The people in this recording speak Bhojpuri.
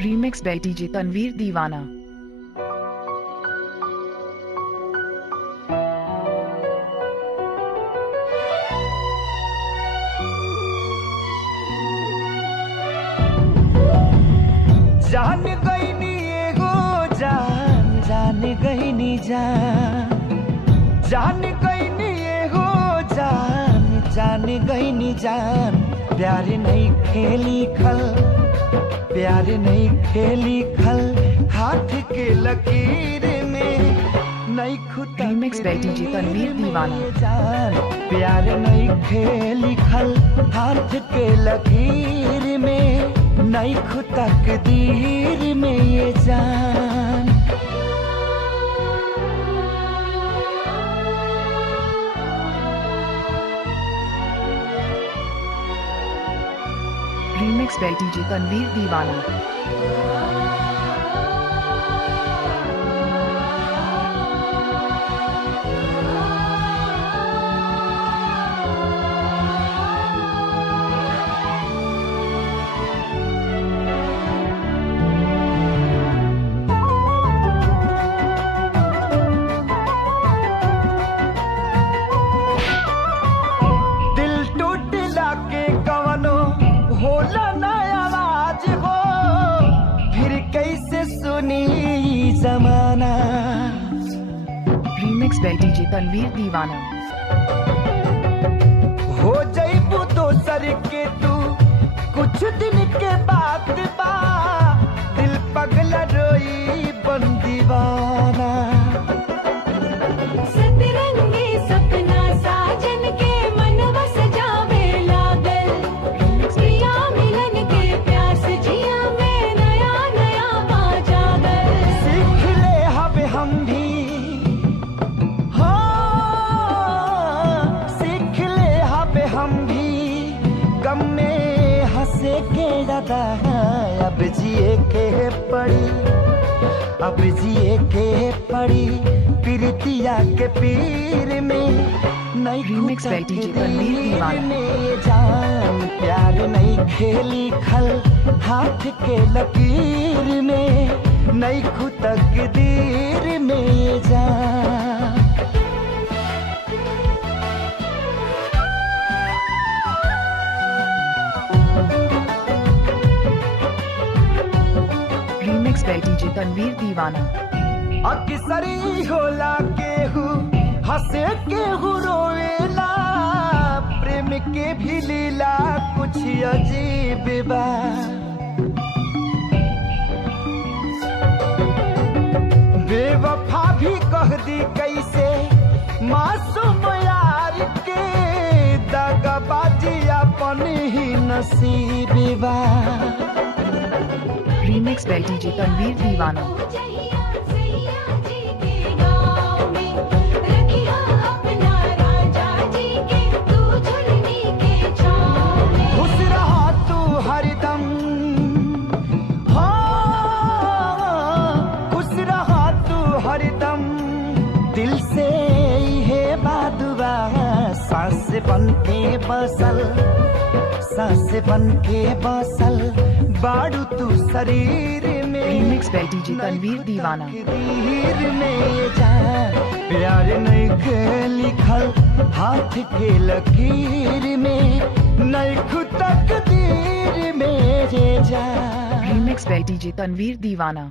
रीमिक्स बाय डीजे तनवीर दीवाना। जान गई नी एगो जान, जान गई नी जान, जान गई नी एगो जान, जान गई नी जान। प्यार नहीं खेली खल, प्यार नहीं खेली खल, हाथ के लकीर में नहीं खुदा। रीमिक्स बाय डीजे तनवीर दीवाना। जान प्यार नहीं खेली खल, हाथ के लकीर में नहीं खुदा तकदीर में ये जान। रीमिक्स बाय डीजे तनवीर दीवाना। जमाना रीमिक्स बाय डीजे तनवीर दीवाना। हो जाइबू दोसर के तू कुछ दिन के बाद बा, दिल पगला रोई बन दीवाना। सतरंगी सपना साजन के मनवा सजावे लागल, प्रिया मिलन के प्यास जिया में नया नया पा जागल। सीख ले हब हम भी, हाँ सीख ले हब हम भी, गम में हंसे के ज्यादा अब जिए के पड़ी, अब जिए के पड़ी प्रीतिया के पीर में नहीं। रीमिक्स बाय डीजे तनवीर दीवाना। जान प्यार नहीं खेली खल, हाथ के लकीर में नहीं खुद तकदीर में जान। रीमिक्स बाय डीजे तनवीर दीवाना। अक्सरी होला केहू हंसे केहू रोएला, प्रेम के भी लीला कुछ अजीब बा। बेवफा भी कह दी कैसे मासूम यार के, दगाबाजी अपन ही नसीब बा। रीमिक्स बाय डीजे तनवीर दीवाना। खुश रहा तू हरदम, हाँ खुश रहा तू हरदम, दिल से ये बादुआ सांस बन के बसल, सांस बन के बसल बाड़ू तू शरीर में। रीमिक्स बाय डीजे तनवीर दीवाना। तकदीर में जान प्यार नहीं के लिखल, हाथ के लकीर में नहीं खुद तकदीर में जान। रीमिक्स बाय डीजे तनवीर दीवाना।